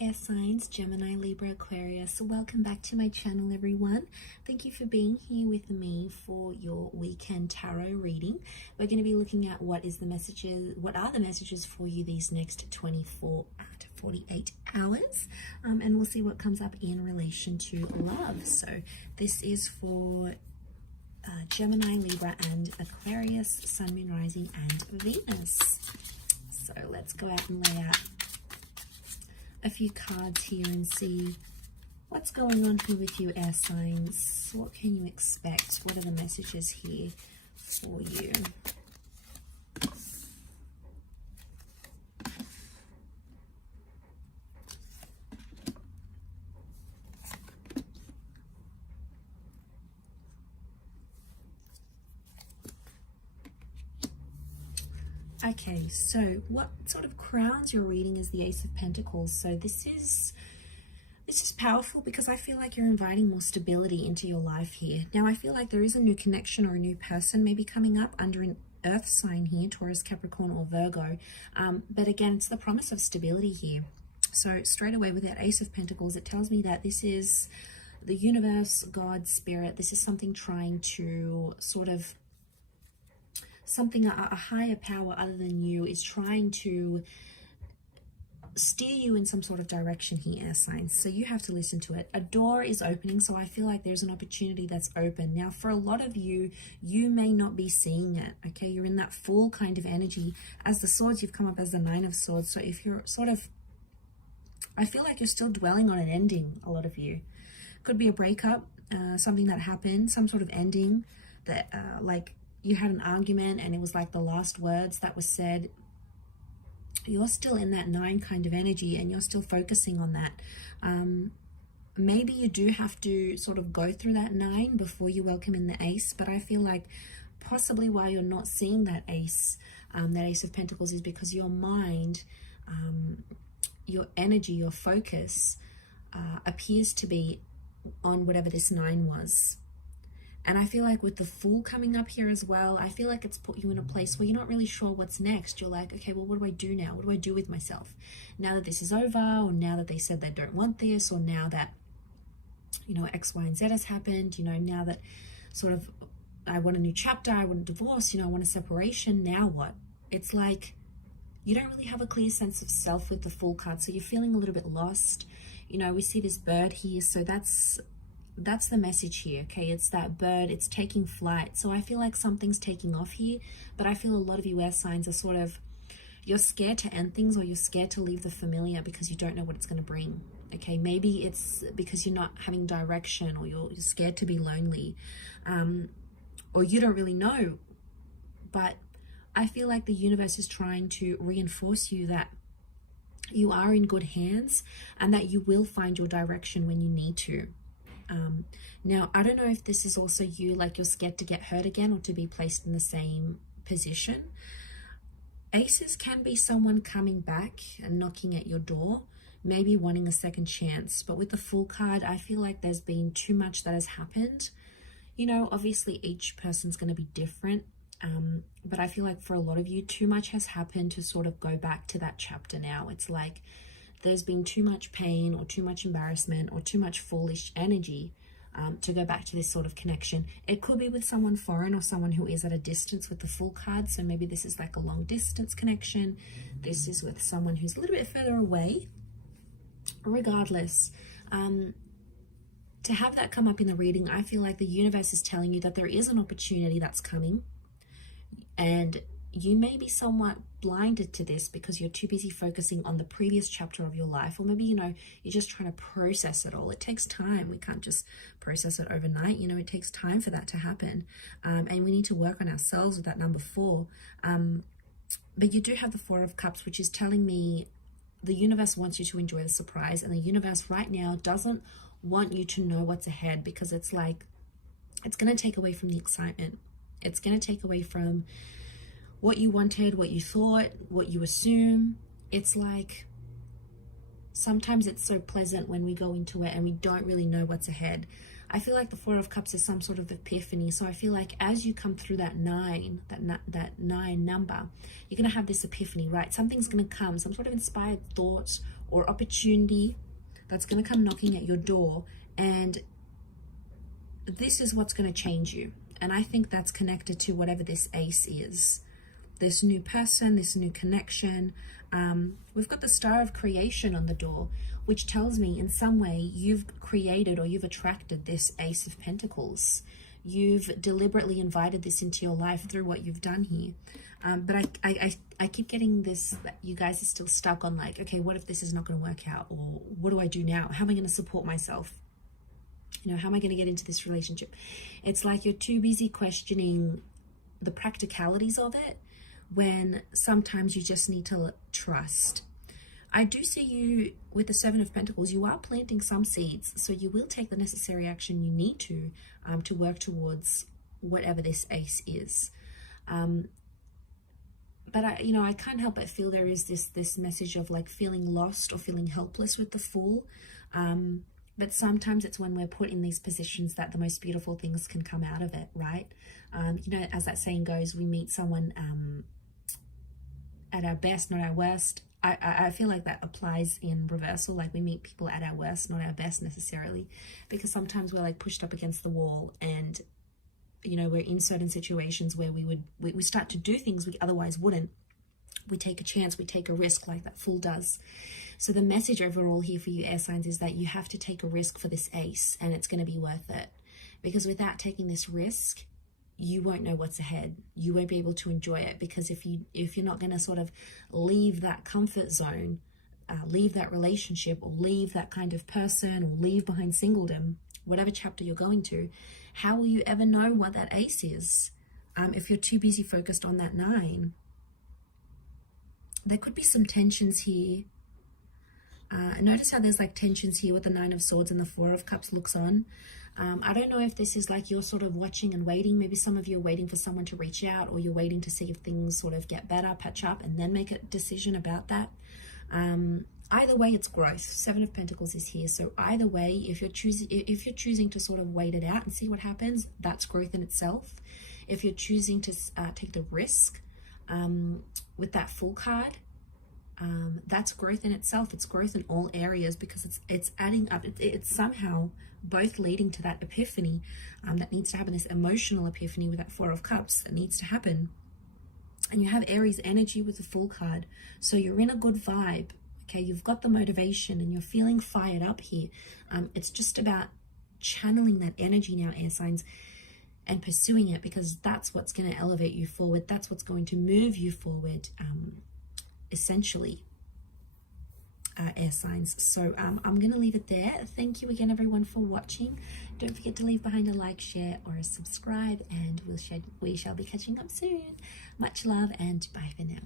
air signs, Gemini, Libra, Aquarius. Welcome back to my channel, everyone. Thank you for being here with me for your weekend tarot reading. We're going to be looking at what are the messages for you these next 24 to 48 hours, and we'll see what comes up in relation to love. So this is for Gemini, Libra, and Aquarius, Sun, Moon, Rising, and Venus. So let's go out and lay out a few cards here and see what's going on here with you, air signs. What can you expect? What are the messages here for you? Okay, so what sort of crowns your reading is the Ace of Pentacles. So this is powerful because I feel like you're inviting more stability into your life here. Now I feel like there is a new connection or a new person maybe coming up under an earth sign here, Taurus, Capricorn, or Virgo. But again, it's the promise of stability here. So straight away with that Ace of Pentacles, it tells me that this is the universe, God, spirit. This is something trying to sort of a higher power other than you is trying to steer you in some sort of direction here, air signs. So you have to listen to it. A door is opening, so I feel like there's an opportunity that's open. Now, for a lot of you, you may not be seeing it, okay? You're in that full kind of energy. As the swords, you've come up as the Nine of Swords. So if you're sort of, I feel like you're still dwelling on an ending, a lot of you. Could be a breakup, something that happened, some sort of ending that, like, you had an argument and it was like the last words that was said. You're still in that 9 kind of energy and you're still focusing on that. Maybe you do have to sort of go through that 9 before you welcome in the Ace, but I feel like possibly why you're not seeing that Ace of Pentacles is because your mind, your energy, your focus appears to be on whatever this 9 was. And I feel like with the Fool coming up here as well, I feel like it's put you in a place where you're not really sure what's next. You're like, okay, well, what do I do now? What do I do with myself? Now that this is over, or now that they said they don't want this, or now that, you know, X, Y, and Z has happened, you know, now that sort of I want a new chapter, I want a divorce, you know, I want a separation, now what? It's like you don't really have a clear sense of self with the Fool card, so you're feeling a little bit lost. You know, we see this bird here, so that's the message here, okay? It's that bird, it's taking flight. So I feel like something's taking off here, but I feel a lot of you air signs are sort of, you're scared to end things, or you're scared to leave the familiar because you don't know what it's going to bring, okay? Maybe it's because you're not having direction, or you're scared to be lonely, or you don't really know. But I feel like the universe is trying to reinforce you that you are in good hands and that you will find your direction when you need to. Now, I don't know if this is also you, like you're scared to get hurt again or to be placed in the same position. Aces can be someone coming back and knocking at your door, maybe wanting a second chance. But with the Fool card, I feel like there's been too much that has happened. You know, obviously each person's going to be different. But I feel like for a lot of you, too much has happened to sort of go back to that chapter now. It's like there's been too much pain or too much embarrassment or too much foolish energy to go back to this sort of connection. It could be with someone foreign or someone who is at a distance with the Fool card. So maybe this is like a long distance connection. This is with someone who's a little bit further away. Regardless, to have that come up in the reading, I feel like the universe is telling you that there is an opportunity that's coming. And you may be somewhat blinded to this because you're too busy focusing on the previous chapter of your life, or maybe, you know, you're just trying to process it all. It takes time. We can't just process it overnight. You know, it takes time for that to happen. And we need to work on ourselves with that number 4. But you do have the 4 of Cups, which is telling me the universe wants you to enjoy the surprise, and the universe right now doesn't want you to know what's ahead, because it's like, it's going to take away from the excitement. It's going to take away from what you wanted, what you thought, what you assume. It's like sometimes it's so pleasant when we go into it and we don't really know what's ahead. I feel like the Four of Cups is some sort of epiphany. So I feel like as you come through that nine number, you're going to have this epiphany, right? Something's going to come, some sort of inspired thought or opportunity that's going to come knocking at your door. And this is what's going to change you. And I think that's connected to whatever this ace is. This new person, this new connection. We've got the Star of Creation on the door, which tells me in some way you've created or you've attracted this Ace of Pentacles. You've deliberately invited this into your life through what you've done here. But I keep getting this, that you guys are still stuck on like, okay, what if this is not going to work out? Or what do I do now? How am I going to support myself? You know, how am I going to get into this relationship? It's like you're too busy questioning the practicalities of it, when sometimes you just need to trust. I do see you with the Seven of Pentacles. You are planting some seeds, so you will take the necessary action you need to work towards whatever this ace is. But I can't help but feel there is this message of like feeling lost or feeling helpless with the Fool. But sometimes it's when we're put in these positions that the most beautiful things can come out of it, right? As that saying goes, we meet someone at our best, not our worst. I feel like that applies in reversal. Like we meet people at our worst, not our best necessarily, because sometimes we're like pushed up against the wall, and we're in certain situations where we start to do things we otherwise wouldn't. We take a chance, we take a risk like that Fool does. So the message overall here for you air signs is that you have to take a risk for this ace, and it's going to be worth it, because without taking this risk, you won't know what's ahead. You won't be able to enjoy it, because if you're not going to sort of leave that comfort zone, leave that relationship, or leave that kind of person, or leave behind singledom, whatever chapter you're going to, how will you ever know what that ace is if you're too busy focused on that 9? There could be some tensions here. Notice how there's like tensions here with the 9 of Swords and the 4 of Cups looks on. I don't know if this is like you're sort of watching and waiting. Maybe some of you are waiting for someone to reach out, or you're waiting to see if things sort of get better, patch up, and then make a decision about that. Either way, it's growth. 7 of Pentacles is here. So either way, if you're choosing to sort of wait it out and see what happens, that's growth in itself. If you're choosing to take the risk with that Fool card, that's growth in itself. It's growth in all areas, because it's adding up. It's somehow both leading to that epiphany that needs to happen, this emotional epiphany with that 4 of Cups that needs to happen. And you have Aries energy with the Fool card, so you're in a good vibe. Okay, you've got the motivation and you're feeling fired up here. It's just about channeling that energy now, air signs, and pursuing it, because that's what's going to elevate you forward. That's what's going to move you forward, essentially, air signs. So I'm going to leave it there. Thank you again, everyone, for watching. Don't forget to leave behind a like, share, or a subscribe, and we shall be catching up soon. Much love, and bye for now.